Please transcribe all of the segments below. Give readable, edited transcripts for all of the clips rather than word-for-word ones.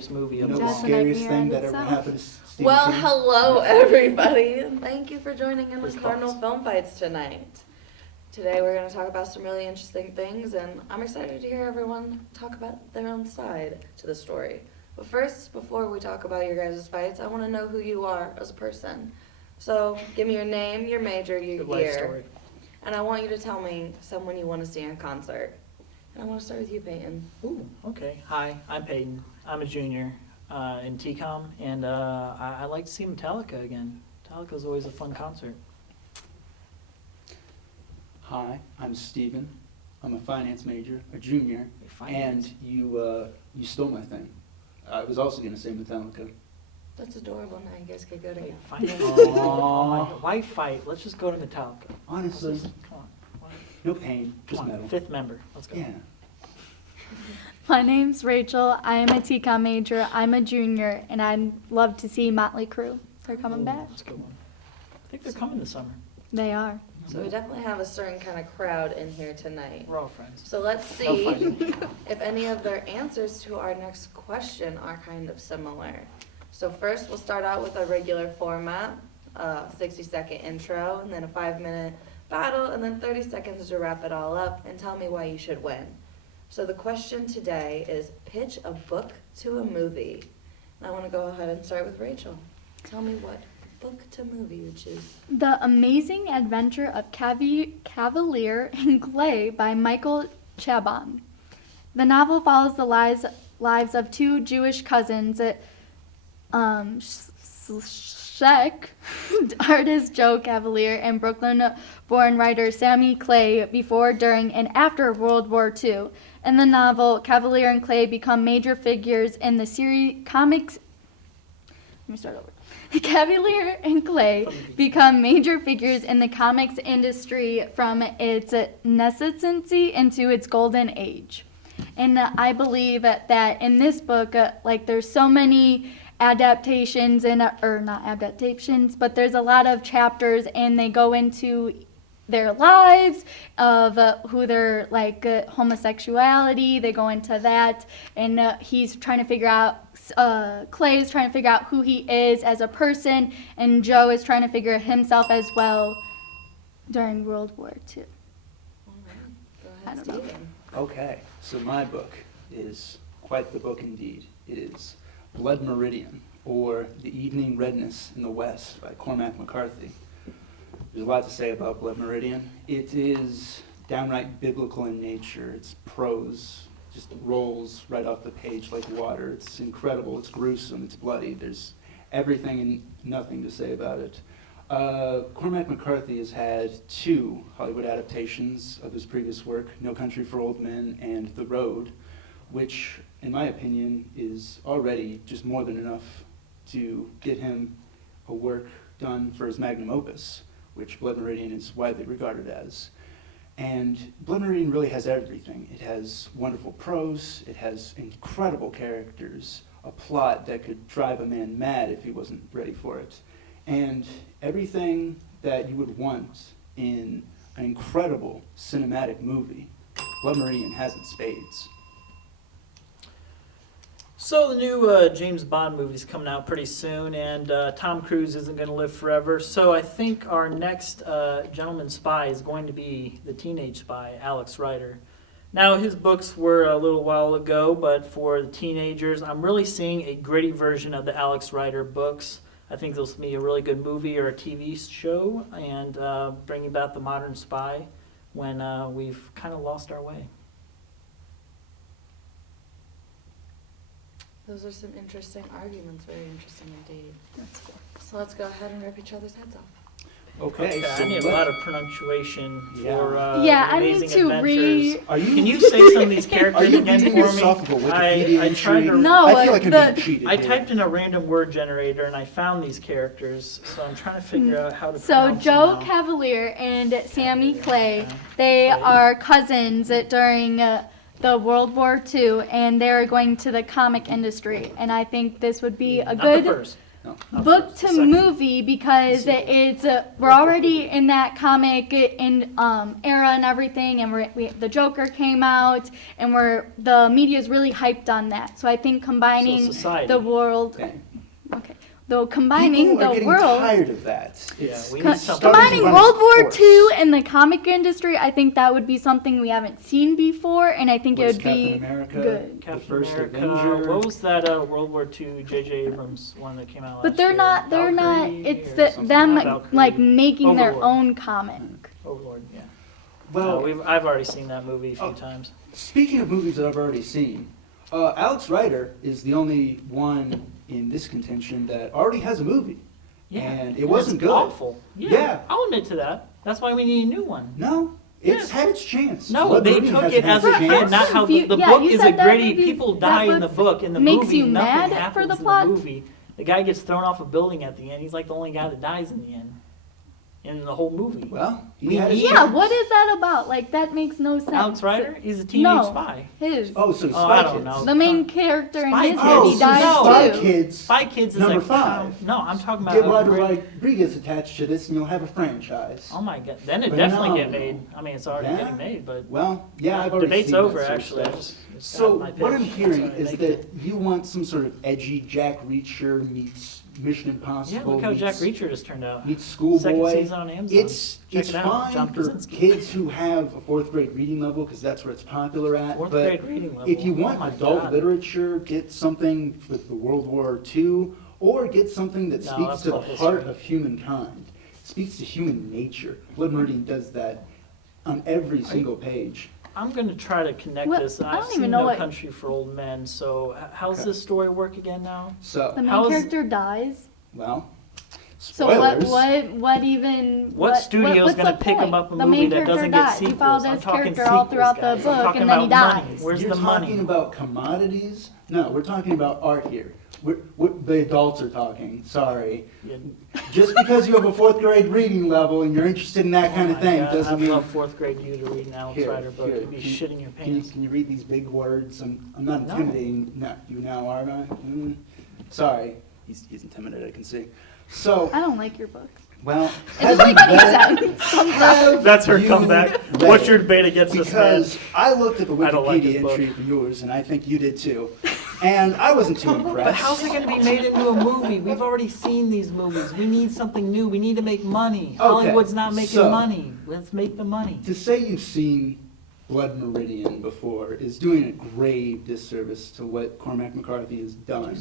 scariest movie of You know them the all. scariest nightmare thing in that ever itself. happened to Stephen Well, King? hello everybody. Thank you for joining in His the Cardinal thoughts. Film Fights tonight. Today we're going to talk about some really interesting things, and I'm excited to hear everyone talk about their own side to the story. But first, before we talk about your guys' fights, I want to know who you are as a person. So give me your name, your major, your Good life year, story. and I want you to tell me someone you want to see in concert. And I want to start with you, Peyton. Ooh, okay. Hi, I'm Peyton. I'm a junior in TCOM, and I like to see Metallica again. Metallica's always a fun concert. Hi, I'm Steven. I'm a finance major, a junior, Finance. and you stole my thing. I was also going to say Metallica. That's adorable. Now you guys could go Hey, together. finance. Aw. Why fight? Let's just go to Metallica. Honestly, Come on. no pain, just Come on. metal. Fifth member. Let's go. Yeah. My name's Rachel. I am a TCOM major. I'm a junior, and I'd love to see Motley Crue. They're coming Ooh, back. That's a good one. I think they're coming this summer. They are. So we definitely have a certain kind of crowd in here tonight. We're all friends. So let's No see fighting. if any of their answers to our next question are kind of similar. So first, we'll start out with a regular format, 60-second intro, and then a 5-minute battle, and then 30 seconds to wrap it all up and tell me why you should win. So the question today is pitch a book to a movie. And I want to go ahead and start with Rachel. Tell me what book to movie you choose. The Amazing Adventure of Cavalier and Clay by Michael Chabon. The novel follows the lives of two Jewish cousins, Czech artist Joe Cavalier and Brooklyn-born writer Sammy Clay before, during, and after World War II. In the novel, Cavalier and Clay become major figures in the series comics. Let me start over. Cavalier and Clay become major figures in the comics industry from its nascency into its golden age. And I believe that in this book, there's so many adaptations or not adaptations, but there's a lot of chapters, and they go into their lives of who they're homosexuality. They go into that, and he's trying to figure out. Clay is trying to figure out who he is as a person, and Joe is trying to figure himself as well during World War II. All right. Go I ahead, don't know. Steven. Okay, so my book is quite the book indeed. It is Blood Meridian, or The Evening Redness in the West by Cormac McCarthy. There's a lot to say about Blood Meridian. It is downright biblical in nature. Its prose just rolls right off the page like water. It's incredible, it's gruesome, it's bloody. There's everything and nothing to say about it. Cormac McCarthy has had 2 Hollywood adaptations of his previous work, No Country for Old Men and The Road, which, in my opinion, is already just more than enough to get him a work done for his magnum opus, which Blood Meridian is widely regarded as. And Blood Meridian really has everything. It has wonderful prose, it has incredible characters, a plot that could drive a man mad if he wasn't ready for it, and everything that you would want in an incredible cinematic movie. Blood Meridian has in spades. So the new James Bond movie's coming out pretty soon, and Tom Cruise isn't going to live forever. So I think our next gentleman spy is going to be the teenage spy, Alex Rider. Now, his books were a little while ago, but for the teenagers, I'm really seeing a gritty version of the Alex Rider books. I think this will be a really good movie or a TV show, and bringing back the modern spy when we've kind of lost our way. Those are some interesting arguments, very interesting indeed. That's cool. So let's go ahead and rip each other's heads off. Okay, so I need a lot of pronunciation for Yeah, the I need Amazing to Adventures. Are you, Can you say some of these characters are you again reading for yourself me? off of a Wikipedia I tried entry? to. No, I feel like I'm being the- cheated I here. typed in a random word generator and I found these characters, so I'm trying to figure out how to So pronounce Joe them now. Cavalier and Sammy Clay, Okay. they Clay. are cousins during the World War II, and they're going to the comic industry. And I think this would be a Not good. the first. No. book to Second. movie because it's we're already in that comic in era and everything, and the Joker came out, and the media is really hyped on that. So I think combining So society. the world, Dang. okay, though combining People are the getting world. tired of that. Yeah, It's we Co- need something. combining starting to run World its War course. II and the comic industry, I think that would be something we haven't seen before, and I think Was it would be Captain America, good. the Captain first America. Avenger. What was that World War II J.J. Abrams one that came out But last they're year? not. They're not. Valkyrie It's or something? them Not Valkyrie. like making their Overlord. own comic. Overlord, yeah. Well, I've already seen that movie a few Oh. times. speaking of movies that I've already seen, Alex Rider is the only one in this contention that already has a movie. Yeah. And it And wasn't it's good. awful. Yeah, Yeah. I'll admit to that. That's why we need a new one. No, it's Yeah. had its chance. No, Blood they Meridian took hasn't it had as a its kid, chance. not how the Yeah, book you is a said that gritty. movie- People that die in the book book. In the makes movie, you nothing mad happens for the in plot? the movie. The guy gets thrown off a building at the end. He's like the only guy that dies in the end. In the whole movie. Well, he We had his need- Yeah, chance. what is that about? Like that makes no sense. Alex Rider? He's a teenage No. spy. His Oh, so Oh, Spy I don't Kids. know. the main character in Spy his Kids. movie Oh, so dies no. Spy too. Kids. Spy Kids is Number a 5. No, I'm talking about Get a Roger great- Rodriguez attached to this, and you'll have a franchise. Oh my god, then it But definitely no. get made. I mean, it's already Yeah. getting made, but Well, yeah, I've already debate's seen over. that sort of Actually, stuff. it's So got my what I'm pitch. hearing That's why I is make that it. you want some sort of edgy Jack Reacher meets Mission Yeah, Impossible. look how meets, Jack Reacher just turned out. meets Second Schoolboy. season on Amazon. It's Check it's it out. fine John for Krasinski. kids who have a 4th grade reading level because that's where it's popular at. Fourth but grade reading level. if you Oh want my adult God. literature, get something with the World War II, or get something that No, speaks that's to the called heart history. of humankind, speaks to human nature. Blood Meridian does that on every single page. I'm going to try to connect What? this. I I've don't seen even know No what- Country for Old Men. So how's Okay. this story work again now? So, The main How is- character dies. well, So what? spoilers. What even? What studio's what's gonna the pick 'em point? up a The movie main that character doesn't get dies. You sequels? follow I'm this talking character all sequels, throughout guys. the I'm book, talking and then he about money. dies. Where's You're the talking money? about commodities? No, we're talking about art here. The adults are talking, sorry. Yeah. Just because you have a 4th grade reading level and you're interested in that kind Oh of my thing God, doesn't I'd mean... love 4th grade you to read an Alex Here, Rider book. here, You'd be can you- shitting your Can you, pants. can you read these big words? I'm not No. intimidating you now, are I? Sorry. He's intimidated, I can see. So, I don't like your book. well... It doesn't make any sense. I'm sorry. have That's her you comeback. read What's it? your debate against this man? Because I looked at the I don't like his Wikipedia book. entry for yours, and I think you did too. And I wasn't too impressed. But how's it going to be made into a movie? We've already seen these movies. We need something new. We need to make money. Hollywood's not making so- money. Let's make the money. To say you've seen Blood Meridian before is doing a grave disservice to what Cormac McCarthy has done.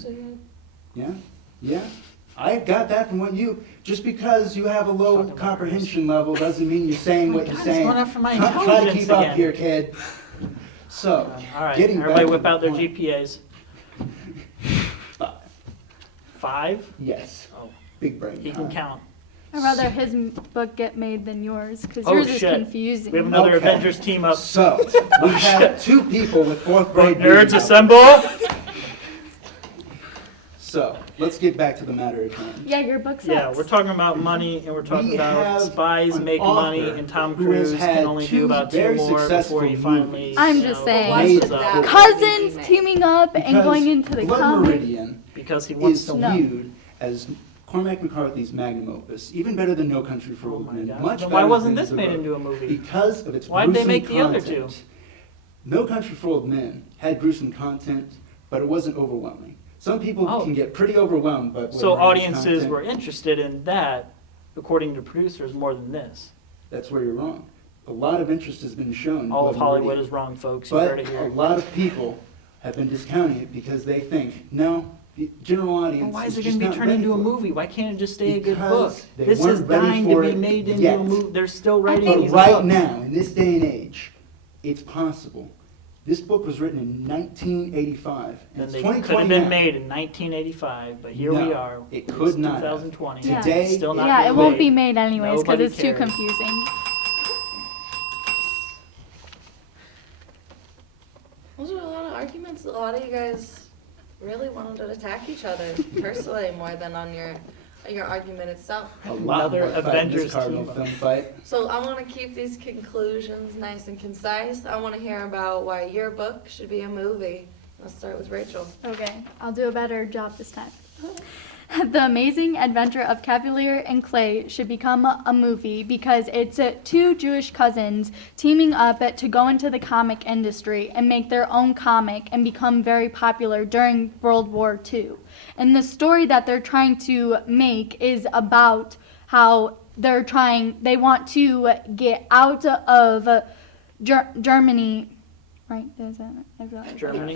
Yeah? Yeah? I got that from what you... Just because you have a low Talking about comprehension level doesn't mean you're saying what God, you're he's saying. going after my Try to intelligence keep up again. here, kid. So, All right, getting everybody back whip to out the their point. GPAs. 5? Yes. Oh, Big brain. he can time. count. I'd rather his book get made than yours because Oh, yours is shit. confusing. We have another Okay. Avengers team up. So, we have 2 people with 4th grade... Nerds reading assemble! levels. So, let's get back to the matter at hand. Yeah, your book sucks. Yeah, we're talking about money, and we're talking We about have spies an make author money, and Tom who has Cruise had can only do 2 about 2 very more successful before he finally. movies. I'm just saying. messes Made up. Cousins teaming up and Because going into the Blood comics. Meridian Because he wants is to. No. viewed as Cormac McCarthy's magnum opus, even better than No Country for Oh Old my Men. God. Much Then better why wasn't than this the made book. into a movie? Because of its Why'd they gruesome make the other content. two? No Country for Old Men had gruesome content, but it wasn't overwhelming. Some people Oh. can get pretty overwhelmed by So Blood Meridian's audiences content. were interested in that, according to producers, more than this. That's where you're wrong. A lot of interest has been shown. in All of Blood Hollywood Meridian. is wrong, folks. You heard But it a here. lot of people have been discounting it because they think, no, the general audience Well, why is it just going to be not turned ready into a for it. movie? Why can't it just stay a good book? Because they This is weren't ready dying to for be it made into yet. a movie. They're still writing think- these But right books. now, in this day and age, it's possible. This book was written in 1985. And Then it's they could have 2020 been now. made in 1985, but here No, we are. it It's could not have. 2020. Yeah. Today, Still not Yeah, being it won't made. be made anyways because Nobody it's too cares. confusing. Those are a lot of arguments. A lot of you guys really wanted to attack each other personally more than on your argument itself. A lot Another more fight in Avengers this Cardinal team. film fight. So I want to keep these conclusions nice and concise. I want to hear about why your book should be a movie. Let's start with Rachel. Okay, I'll do a better job this time. The Amazing Adventure of Cavalier and Clay should become a movie because it's two Jewish cousins teaming up to go into the comic industry and make their own comic and become very popular during World War II. And the story that they're trying to make is about how they want to get out of Germany. Right? Is that Germany.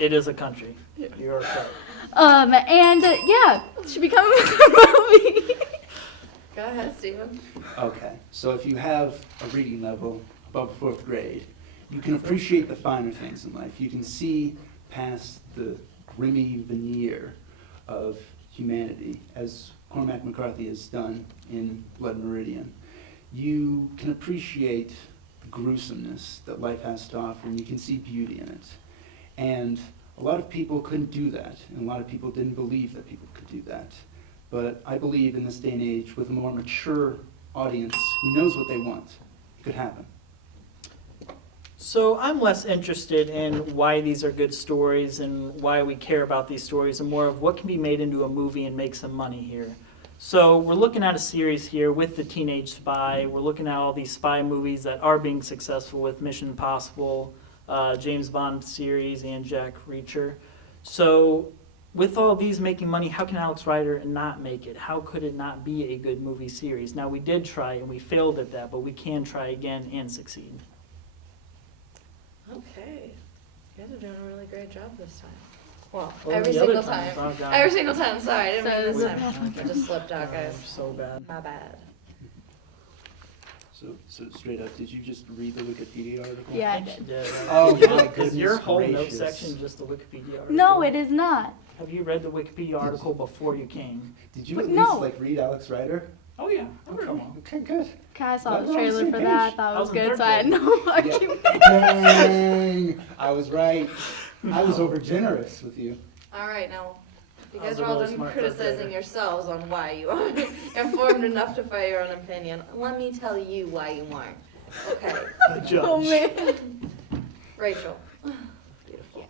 It is a country. You're correct. And yeah, it should become a movie. Go ahead, Stephen. Okay, so if you have a reading level above 4th grade, you can appreciate the finer things in life. You can see past the grimy veneer of humanity, as Cormac McCarthy has done in Blood Meridian. You can appreciate the gruesomeness that life has to offer, and you can see beauty in it. And a lot of people couldn't do that, and a lot of people didn't believe that people could do that. But I believe in this day and age, with a more mature audience who knows what they want, it could happen. So I'm less interested in why these are good stories and why we care about these stories, and more of what can be made into a movie and make some money here. So we're looking at a series here with the Teenage Spy. We're looking at all these spy movies that are being successful with Mission Impossible, James Bond series, and Jack Reacher. So with all these making money, how can Alex Rider not make it? How could it not be a good movie series? Now, we did try and we failed at that, but we can try again and succeed. Okay. You guys are doing a really great job this time. Well, Well, every the other single times, time. oh, God. Every single time. Sorry, I didn't So mean this this time. I just slipped out, guys. So bad. My bad. So straight up, did you just read the Wikipedia article? Yeah, I You did. did. Oh, my Is goodness your whole note gracious. section just the Wikipedia article? No, it is not. Have you read the Wikipedia article before you came? Did you But at no. least read Alex Rider? Oh yeah, come on. Okay, good. Okay, I saw Well, the we're on the trailer same for that. I page. thought it I was was in good, third so I had grade. no argument. Dang, I was right. I was over generous with you. All right, now, you I was guys a are all really done smart criticizing grader. yourselves on why you aren't informed enough to fight your own opinion. Let me tell you why you aren't. Okay, The judge. Oh man. Rachel. Beautiful. Yeah.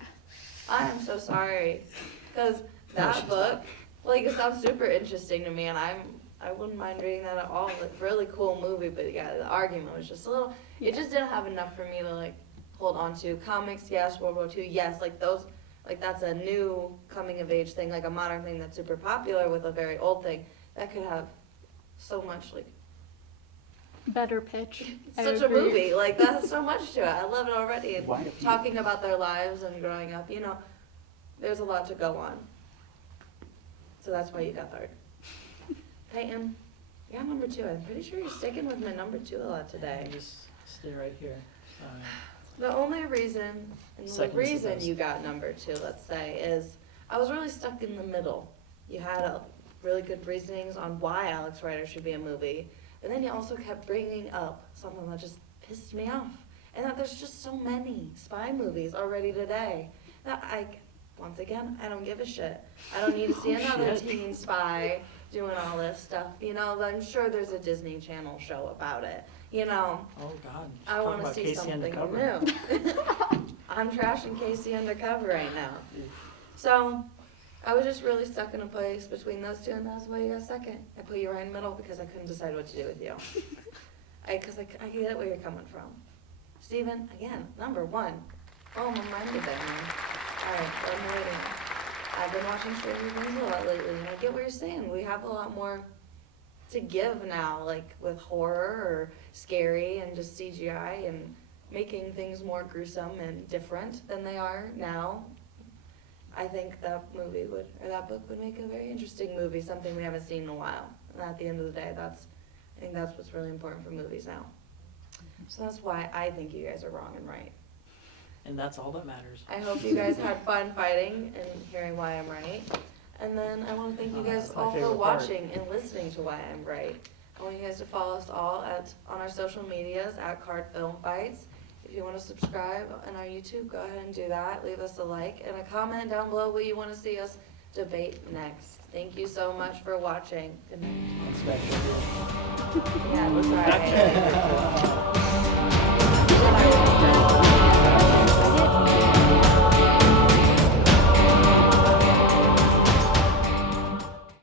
I am so sorry, because that book, like, it sounds super interesting to me, and I wouldn't mind reading that at all. Like, really cool movie, but yeah, the argument was just a little. It just didn't have enough for me to like hold on to. Comics, yes. World War II, yes. Like those, like that's a new coming of age thing, like a modern thing that's super popular with a very old thing. That could have so much like Better pitch. I such a agree. movie. Like that's so much to it. I love it already. And Why do people- talking about their lives and growing up, you know, there's a lot to go on. So that's why you got third. Peyton, you got number 2. I'm pretty sure you're sticking with my number 2 a lot today. Just stay right here. The only reason, and the Second is the reason best. you got number 2, let's say, is I was really stuck in the middle. You had really good reasonings on why Alex Rider should be a movie, but then you also kept bringing up something that just pissed me off, and that there's just so many spy movies already today that once again, I don't give a shit. I don't need to see another shit. teen spy doing all this stuff. You know, I'm sure there's a Disney Channel show about it. You know, Oh God. I Talk want to about see Casey something Undercover. new. I'm trashing Casey Undercover right now. So, I was just really stuck in a place between those two, and that's why you got second. I put you right in the middle because I couldn't decide what to do with you. Because I get where you're coming from. Steven, again, number 1. Oh, my mind today, man. Alright, I'm waiting. I've been watching Stranger Things a lot lately, and I get what you're saying. We have a lot more to give now, like with horror or scary and just CGI and making things more gruesome and different than they are now. I think that book would make a very interesting movie, something we haven't seen in a while. And at the end of the day, I think that's what's really important for movies now. So that's why I think you guys are wrong and right. And that's all that matters. I hope you guys had fun fighting and hearing why I'm right. And then I want to thank you guys That's my all for favorite part. watching and listening to why I'm right. I want you guys to follow us all on our social medias at Card Film Fights. If you want to subscribe on our YouTube, go ahead and do that. Leave us a like and a comment down below what you want to see us debate next. Thank you so much for watching. Good night. That's factual. Yeah, that's Fact right. check.